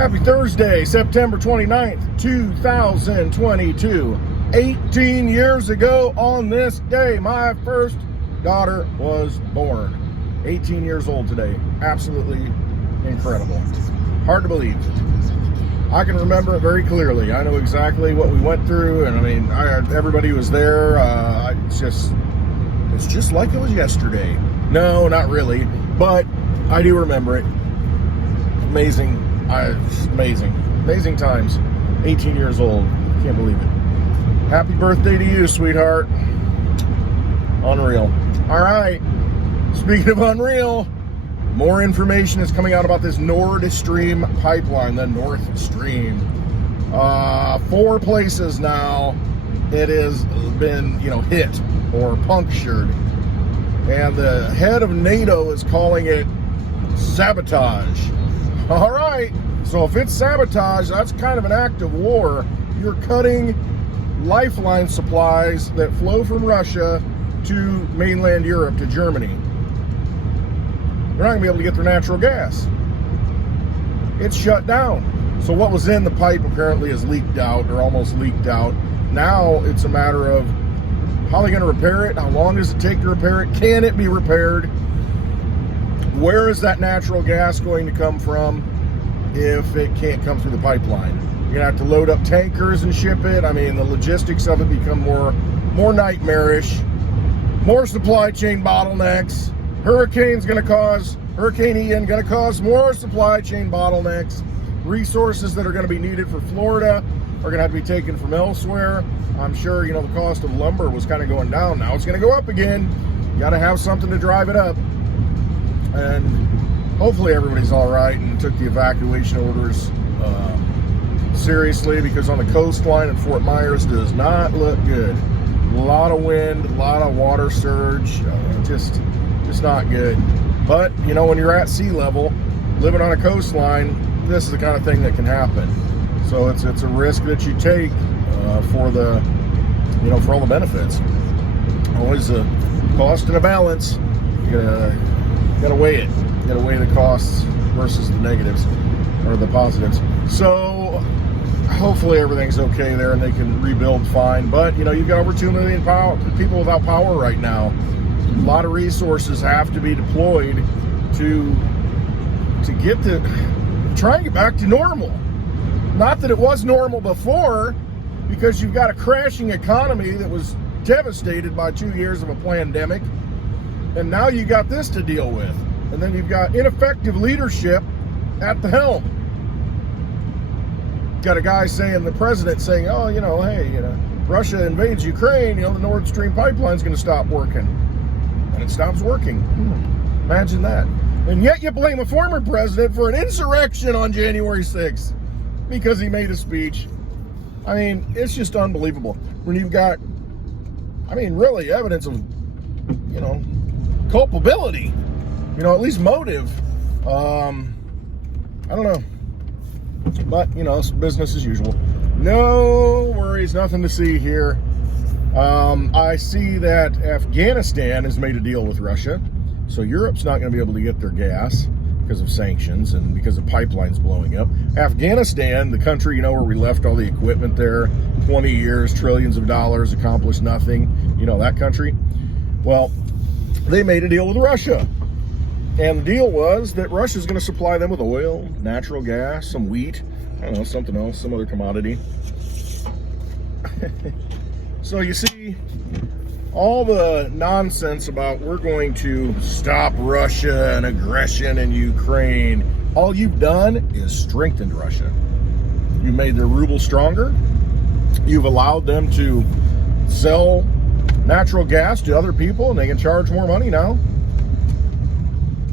Happy Thursday, September 29th, 2022. 18 years ago on this day, my first daughter was born. 18 years old today. Absolutely incredible. Hard to believe. I can remember it very clearly. I know exactly what we went through, and I mean, everybody was there. It's just like it was yesterday. No, not really, but I do remember it. Amazing. Amazing times. 18 years old. Can't believe it. Happy birthday to you, sweetheart. Unreal. All right. Speaking of unreal, more information is coming out about this Nord Stream pipeline, the North Stream. 4 places now it has been, hit or punctured. And the head of NATO is calling it sabotage. All right, so if it's sabotage, that's kind of an act of war. You're cutting lifeline supplies that flow from Russia to mainland Europe, to Germany. They're not going to be able to get their natural gas. It's shut down. So what was in the pipe apparently is leaked out, or almost leaked out. Now it's a matter of how are they going to repair it? How long does it take to repair it? Can it be repaired? Where is that natural gas going to come from if it can't come through the pipeline? You're going to have to load up tankers and ship it. I mean, the logistics of it become more nightmarish. More supply chain bottlenecks. Hurricane Ian going to cause more supply chain bottlenecks. Resources that are going to be needed for Florida are going to have to be taken from elsewhere. I'm sure, the cost of lumber was kind of going down. Now it's going to go up again. You got to have something to drive it up. And hopefully everybody's all right and took the evacuation orders seriously, because on the coastline at Fort Myers does not look good. A lot of wind, a lot of water surge, just not good. But, when you're at sea level, living on a coastline, this is the kind of thing that can happen. So it's a risk that you take for the, for all the benefits. Always a cost and a balance. You gotta weigh it. You gotta weigh the costs versus the negatives, or the positives. So hopefully everything's okay there and they can rebuild fine. But you've got over 2 million people without power right now. A lot of resources have to be deployed to try and get back to normal. Not that it was normal before, because you've got a crashing economy that was devastated by 2 years of a pandemic, and now you got this to deal with, and then you've got ineffective leadership at the helm. Got a guy saying, the president saying, Russia invades Ukraine, the Nord Stream pipeline's going to stop working, and it stops working. Imagine that. And yet you blame a former president for an insurrection on January 6th because he made a speech. I mean, it's just unbelievable. When you've got, really evidence of, culpability, at least motive. I don't know. But, it's business as usual. No worries, nothing to see here. I see that Afghanistan has made a deal with Russia. So Europe's not going to be able to get their gas because of sanctions and because of pipelines blowing up. Afghanistan, the country, where we left all the equipment there, 20 years, trillions of dollars, accomplished nothing, that country. Well, they made a deal with Russia. And the deal was that Russia's going to supply them with oil, natural gas, some wheat, I don't know, something else, some other commodity. So you see, all the nonsense about we're going to stop Russia and aggression in Ukraine, all you've done is strengthened Russia. You made their ruble stronger. You've allowed them to sell natural gas to other people, and they can charge more money now.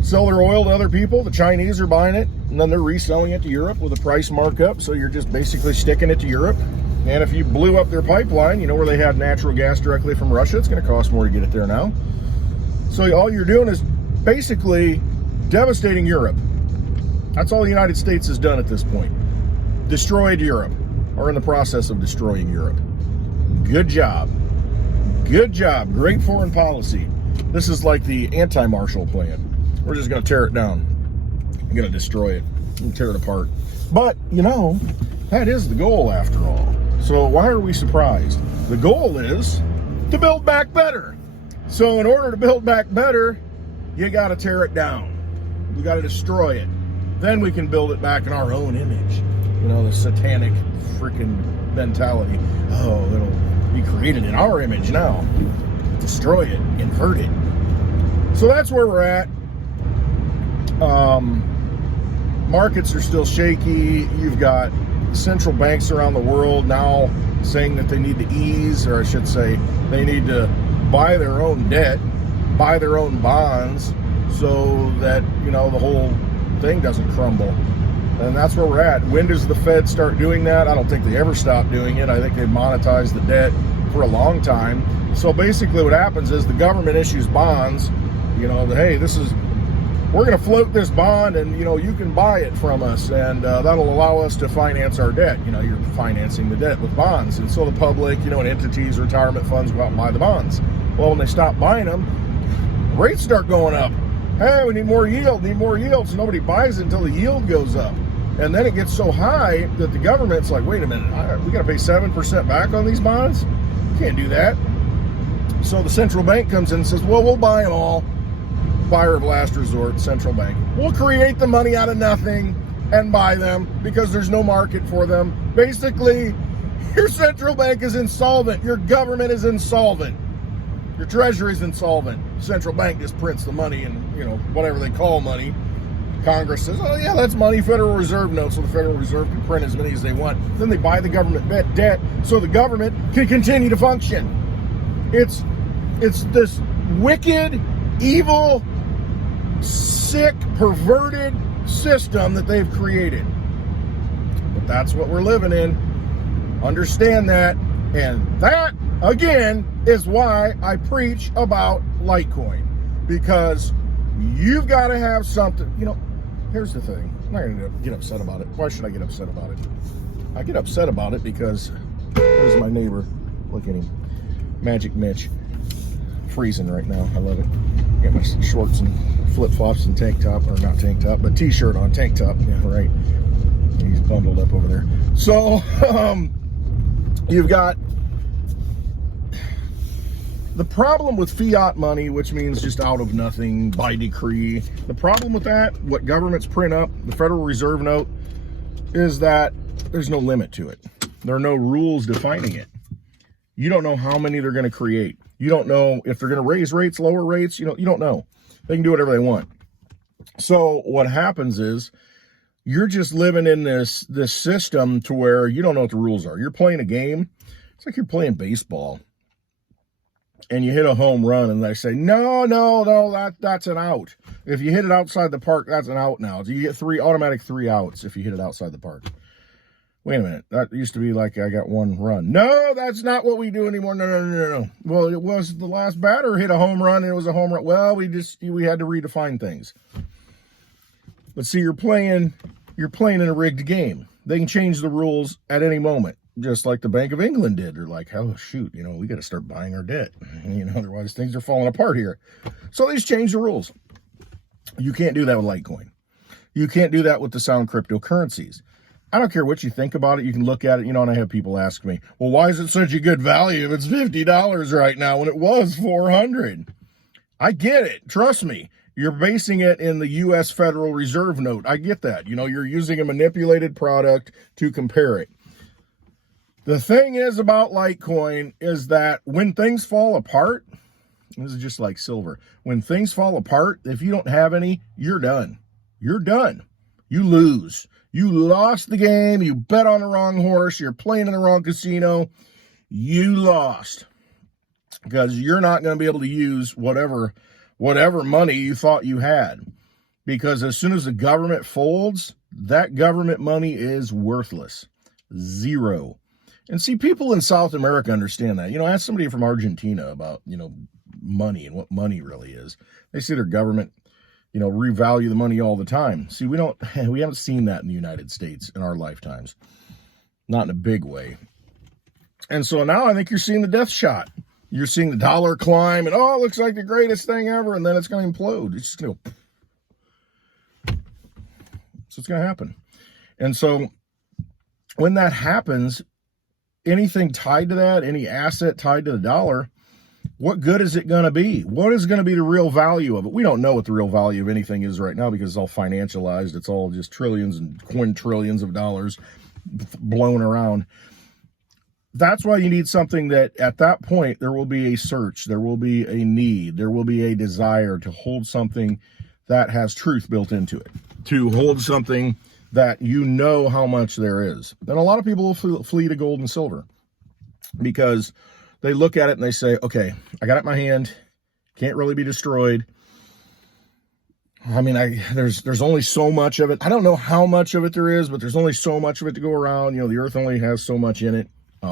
Sell their oil to other people. The Chinese are buying it, and then they're reselling it to Europe with a price markup, so you're just basically sticking it to Europe. And if you blew up their pipeline, where they had natural gas directly from Russia, it's going to cost more to get it there now. So all you're doing is basically devastating Europe. That's all the United States has done at this point. Destroyed Europe, or in the process of destroying Europe. Good job. Good job. Great foreign policy. This is like the anti-Marshall Plan. We're just going to tear it down. I'm going to destroy it. and tear it apart. But, you know, that is the goal after all. So why are we surprised? The goal is to build back better. So in order to build back better, you got to tear it down. You got to destroy it. Then we can build it back in our own image. You know, the satanic freaking mentality. Oh, it'll be created in our image now. Destroy it, invert it. So that's where we're at. Markets are still shaky. You've got central banks around the world now saying that they need to ease, or I should say, they need to buy their own debt, buy their own bonds, so that, you know, the whole thing doesn't crumble. And that's where we're at. When does the Fed start doing that? I don't think they ever stop doing it. I think they've monetized the debt for a long time. So basically what happens is the government issues bonds, you know, hey, we're going to float this bond, and, you know, you can buy it from us, and that'll allow us to finance our debt. You know, you're financing the debt with bonds. And so the public, you know, and entities, retirement funds go out and buy the bonds. Well, when they stop buying them, rates start going up. Hey, we need more yield, So nobody buys it until the yield goes up. And then it gets so high that the government's like, wait a minute, we got to pay 7% back on these bonds? Can't do that. So the central bank comes in and says, well, we'll buy them all. Buyer of last resort, central bank. We'll create the money out of nothing and buy them because there's no market for them. Basically, your central bank is insolvent. Your government is insolvent. Your treasury is insolvent. Central bank just prints the money and, you know, whatever they call money. Congress says, oh yeah, that's money, Federal Reserve notes, so the Federal Reserve can print as many as they want. Then they buy the government debt so the government can continue to function. It's this wicked, evil, sick, perverted system that they've created. But that's what we're living in. Understand that. And that, again, is why I preach about Litecoin. Because you've got to have something. You know, here's the thing. I'm not going to get upset about it. Why should I get upset about it? I get upset about it because there's my neighbor. Look at him. Magic Mitch. Freezing right now. I love it. Got my shorts and flip-flops and tank top, or not tank top, but t-shirt on, tank top. Yeah, right. He's bundled up over there. So, you've got the problem with fiat money, which means just out of nothing, by decree. The problem with that, what governments print up, the Federal Reserve note, is that there's no limit to it. There are no rules defining it. You don't know how many they're going to create. You don't know if they're going to raise rates, lower rates. You don't know. They can do whatever they want. So what happens is you're just living in this system to where you don't know what the rules are. You're playing a game. It's like you're playing baseball. And you hit a home run and they say, no, that's an out. If you hit it outside the park, that's an out now. You get automatic three outs if you hit it outside the park. Wait a minute. That used to be like I got one run. No, that's not what we do anymore. No. Well, it was the last batter hit a home run and it was a home run. Well, we had to redefine things. But see, you're playing in a rigged game. They can change the rules at any moment, just like the Bank of England did. They're like, oh, shoot, we got to start buying our debt. Otherwise things are falling apart here. So they just changed the rules. You can't do that with Litecoin. You can't do that with the sound cryptocurrencies. I don't care what you think about it. You can look at it, and I have people ask me, well, why is it such a good value if it's $50 right now when it was $400? I get it. Trust me. You're basing it in the U.S. Federal Reserve note. I get that. You're using a manipulated product to compare it. The thing is about Litecoin is that when things fall apart, this is just like silver. When things fall apart, if you don't have any, you're done. You're done. You lose. You lost the game. You bet on the wrong horse. You're playing in the wrong casino. You lost. Because you're not going to be able to use whatever money you thought you had. Because as soon as the government folds, that government money is worthless. Zero. And see, people in South America understand that. Ask somebody from Argentina about, money and what money really is. They see their government, revalue the money all the time. See, we haven't seen that in the United States in our lifetimes. Not in a big way. And so now I think you're seeing the death shot. You're seeing the dollar climb and, it looks like the greatest thing ever. And then it's going to implode. It's just going to go. So it's going to happen. And so when that happens, anything tied to that, any asset tied to the dollar, what good is it going to be? What is going to be the real value of it? We don't know what the real value of anything is right now because it's all financialized. It's all just trillions and quintillions of dollars blown around. That's why you need something that at that point, there will be a search, there will be a need, there will be a desire to hold something that has truth built into it, to hold something that you know how much there is. And a lot of people will flee to gold and silver because they look at it and they say, okay, I got it in my hand, can't really be destroyed. I mean, there's only so much of it. I don't know how much of it there is, but there's only so much of it to go around. You know, the earth only has so much in it.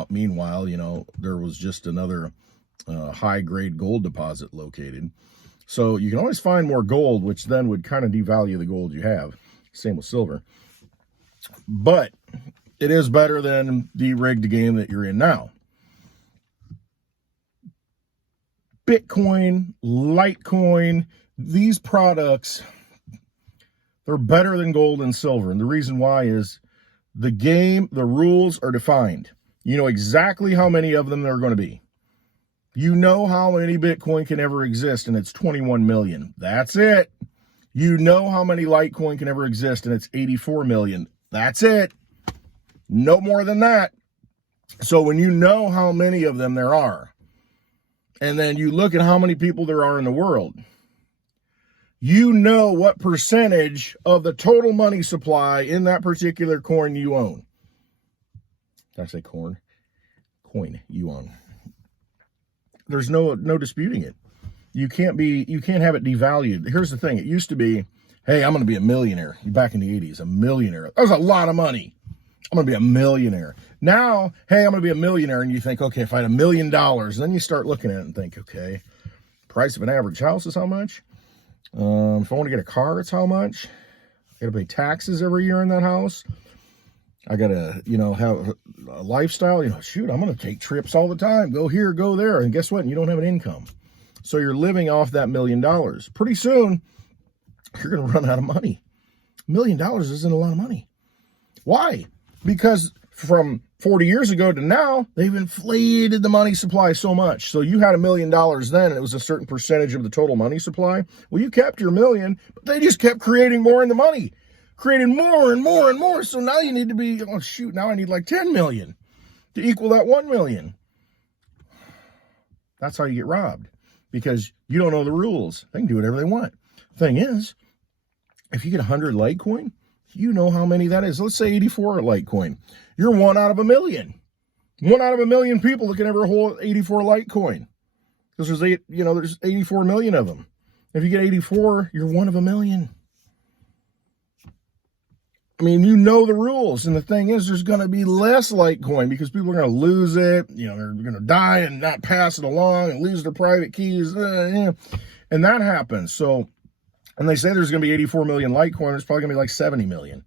Meanwhile, you know, there was just another high-grade gold deposit located. So you can always find more gold, which then would kind of devalue the gold you have. Same with silver. But it is better than the rigged game that you're in now. Bitcoin, Litecoin, these products, they're better than gold and silver. And the reason why is the game, the rules are defined. You know exactly how many of them there are going to be. You know how many Bitcoin can ever exist, and it's 21 million. That's it. You know how many Litecoin can ever exist, and it's 84 million. That's it. No more than that. So when you know how many of them there are, and then you look at how many people there are in the world, you know what percentage of the total money supply in that particular coin you own. Did I say corn? Coin you own. There's no disputing it. You can't have it devalued. Here's the thing. It used to be, hey, I'm going to be a millionaire. Back in the 80s, a millionaire. That was a lot of money. I'm going to be a millionaire. Now, hey, I'm going to be a millionaire. And you think, okay, if I had $1 million, then you start looking at it and think, okay, price of an average house is how much? If I want to get a car, it's how much? I got to pay taxes every year in that house. I got to, you know, have a lifestyle. You know, shoot, I'm going to take trips all the time. Go here, go there. And guess what? You don't have an income. So you're living off that $1 million. Pretty soon, you're going to run out of money. $1 million isn't a lot of money. Why? Because from 40 years ago to now, they've inflated the money supply so much. So you had $1 million then, and it was a certain percentage of the total money supply. Well, you kept your million, but they just kept creating more in the money. Creating more and more and more. So now you need to be, oh shoot, now I need like 10 million to equal that 1 million. That's how you get robbed, because you don't know the rules. They can do whatever they want. Thing is, if you get 100 Litecoin, you know how many that is. Let's say 84 Litecoin. You're 1 out of 1 million. 1 out of 1 million people that can ever hold 84 Litecoin. Because there's 84 million of them. If you get 84, you're 1 of 1 million. I mean, you know the rules. And the thing is, there's going to be less Litecoin because people are going to lose it. You know, they're going to die and not pass it along and lose their private keys. And that happens. So, and they say there's going to be 84 million Litecoin. There's probably going to be like 70 million,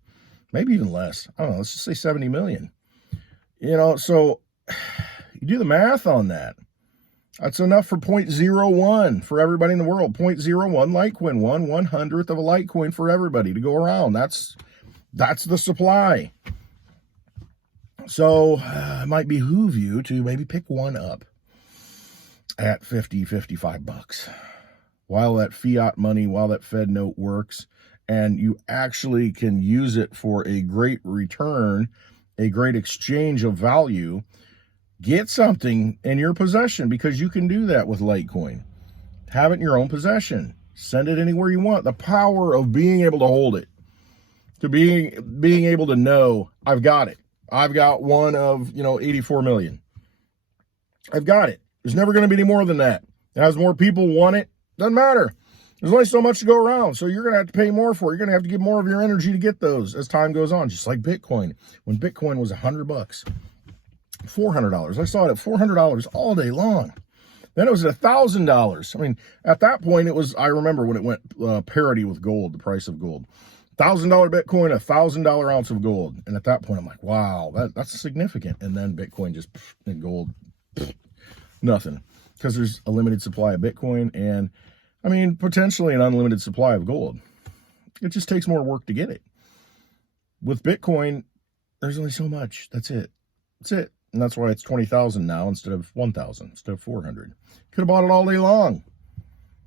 maybe even less. I don't know. Let's just say 70 million. You know, so you do the math on that. That's enough for 0.01 for everybody in the world. 0.01 Litecoin, 1/100th of a Litecoin for everybody to go around. That's the supply. So it might behoove you to maybe pick one up at 50, 55 bucks while that fiat money, while that Fed note works, and you actually can use it for a great return, a great exchange of value. Get something in your possession, because you can do that with Litecoin. Have it in your own possession. Send it anywhere you want. The power of being able to hold it. To being able to know, I've got it. I've got one of, 84 million. I've got it. There's never going to be any more than that. As more people want it, doesn't matter. There's only so much to go around. So you're going to have to pay more for it. You're going to have to give more of your energy to get those as time goes on. Just like Bitcoin. When Bitcoin was $100, $400. I saw it at $400 all day long. Then it was at $1,000. I mean, at that point, I remember when it went parity with gold, the price of gold. $1,000 Bitcoin, $1,000 ounce of gold. And at that point, I'm like, wow, that's significant. And then Bitcoin just, and gold, nothing. Because there's a limited supply of Bitcoin and, potentially an unlimited supply of gold. It just takes more work to get it. With Bitcoin, there's only so much. That's it. That's it. And that's why it's 20,000 now instead of 1,000, instead of 400. Could have bought it all day long.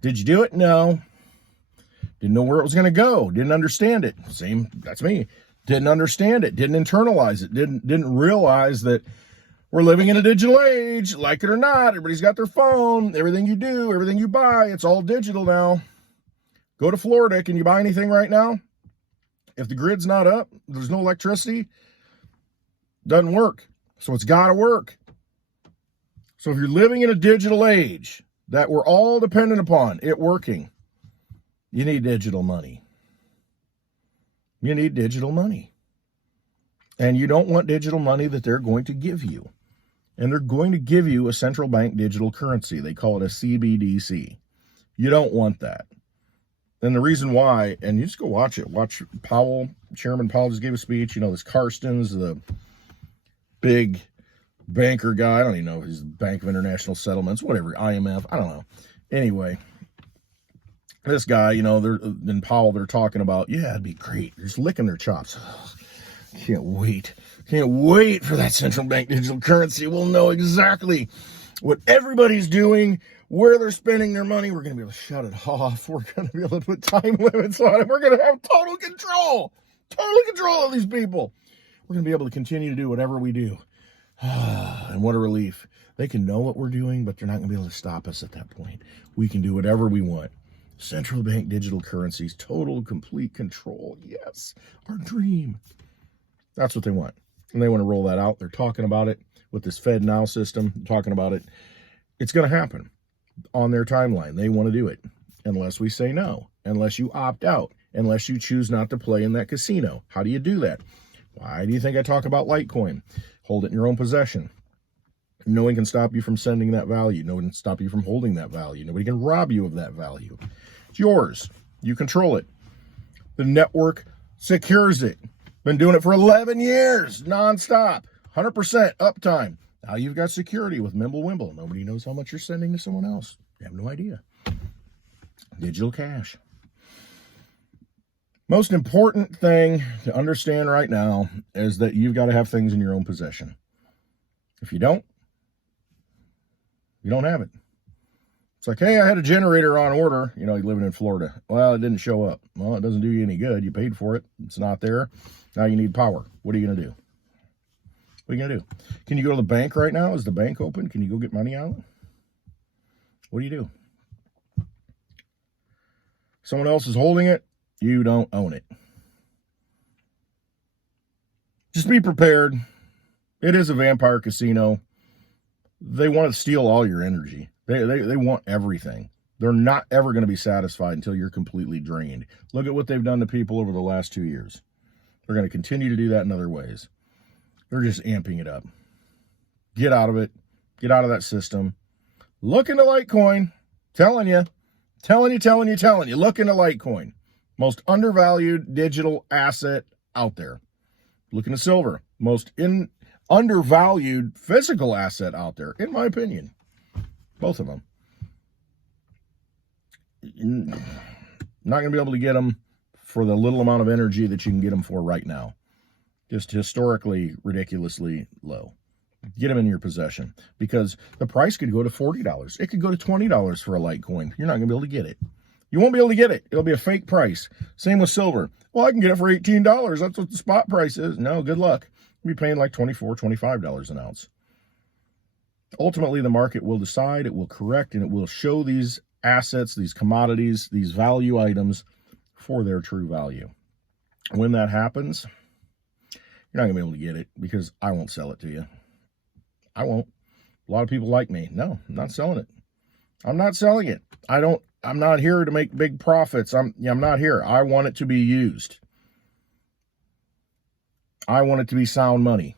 Did you do it? No. Didn't know where it was going to go. Didn't understand it. Same, that's me. Didn't understand it. Didn't internalize it. Didn't realize that we're living in a digital age. Like it or not, everybody's got their phone. Everything you do, everything you buy, it's all digital now. Go to Florida. Can you buy anything right now? If the grid's not up, there's no electricity, doesn't work. So it's got to work. So if you're living in a digital age that we're all dependent upon it working, you need digital money. You need digital money. And you don't want digital money that they're going to give you. And they're going to give you a central bank digital currency. They call it a CBDC. You don't want that. And the reason why, and you just go watch it. Watch Powell, Chairman Powell just gave a speech. You know, this Karstens, the big banker guy. I don't even know if he's the Bank of International Settlements, whatever, IMF. I don't know. Anyway, this guy, you know, in Powell, they're talking about, yeah, it'd be great. They're just licking their chops. Can't wait. Can't wait for that central bank digital currency. We'll know exactly what everybody's doing, where they're spending their money. We're going to be able to shut it off. We're going to be able to put time limits on it. We're going to have total control of these people. We're going to be able to continue to do whatever we do. And what a relief. They can know what we're doing, but they're not going to be able to stop us at that point. We can do whatever we want. Central bank digital currencies, total, complete control. Yes, our dream. That's what they want. And they want to roll that out. They're talking about it with this FedNow system, talking about it. It's going to happen on their timeline. They want to do it unless we say no, unless you opt out, unless you choose not to play in that casino. How do you do that? Why do you think I talk about Litecoin? Hold it in your own possession. No one can stop you from sending that value. No one can stop you from holding that value. Nobody can rob you of that value. It's yours. You control it. The network secures it. Been doing it for 11 years, nonstop, 100% uptime. Now you've got security with Mimblewimble. Nobody knows how much you're sending to someone else. You have no idea. Digital cash. Most important thing to understand right now is that you've got to have things in your own possession. If you don't, you don't have it. It's like, hey, I had a generator on order. You know, you're living in Florida. Well, it didn't show up. Well, it doesn't do you any good. You paid for it. It's not there. Now you need power. What are you going to do? What are you going to do? Can you go to the bank right now? Is the bank open? Can you go get money out? What do you do? Someone else is holding it. You don't own it. Just be prepared. It is a vampire casino. They want to steal all your energy. They want everything. They're not ever going to be satisfied until you're completely drained. Look at what they've done to people over the last 2 years. They're going to continue to do that in other ways. They're just amping it up. Get out of it. Get out of that system. Look into Litecoin. Telling you. Look into Litecoin. Most undervalued digital asset out there. Look into silver. Most undervalued physical asset out there, in my opinion. Both of them. Not going to be able to get them for the little amount of energy that you can get them for right now. Just historically, ridiculously low. Get them in your possession because the price could go to $40. It could go to $20 for a Litecoin. You're not going to be able to get it. You won't be able to get it. It'll be a fake price. Same with silver. Well, I can get it for $18. That's what the spot price is. No, good luck. You'll be paying like $24, $25 an ounce. Ultimately, the market will decide, it will correct, and it will show these assets, these commodities, these value items for their true value. When that happens, you're not going to be able to get it because I won't sell it to you. I won't. A lot of people like me. No, I'm not selling it. I'm not selling it. I'm not here to make big profits. I'm not here. I want it to be used. I want it to be sound money.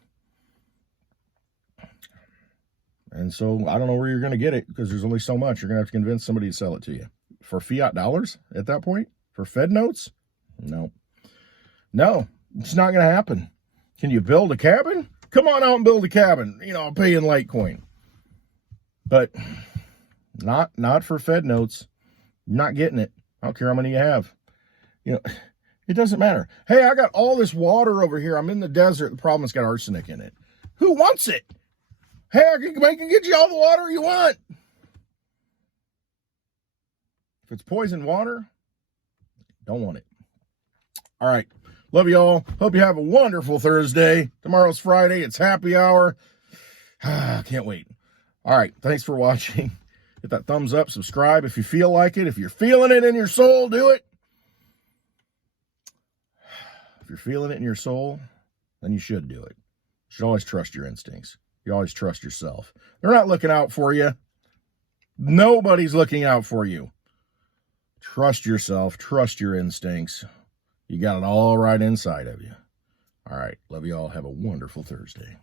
And so I don't know where you're going to get it because there's only so much. You're going to have to convince somebody to sell it to you. For fiat dollars at that point? For Fed notes? No. No, it's not going to happen. Can you build a cabin? Come on out and build a cabin. You know, I'll pay in Litecoin. But not for Fed notes. You're not getting it. I don't care how many you have. You know, It doesn't matter. Hey, I got all this water over here. I'm in the desert. The problem is it's got arsenic in it. Who wants it? Hey, I can get you all the water you want. If it's poison water, don't want it. All right. Love you all. Hope you have a wonderful Thursday. Tomorrow's Friday. It's happy hour. Can't wait. All right. Thanks for watching. Hit that thumbs up. Subscribe if you feel like it. If you're feeling it in your soul, do it. If you're feeling it in your soul, then you should do it. You should always trust your instincts. You always trust yourself. They're not looking out for you. Nobody's looking out for you. Trust yourself. Trust your instincts. You got it all right inside of you. All right. Love you all. Have a wonderful Thursday.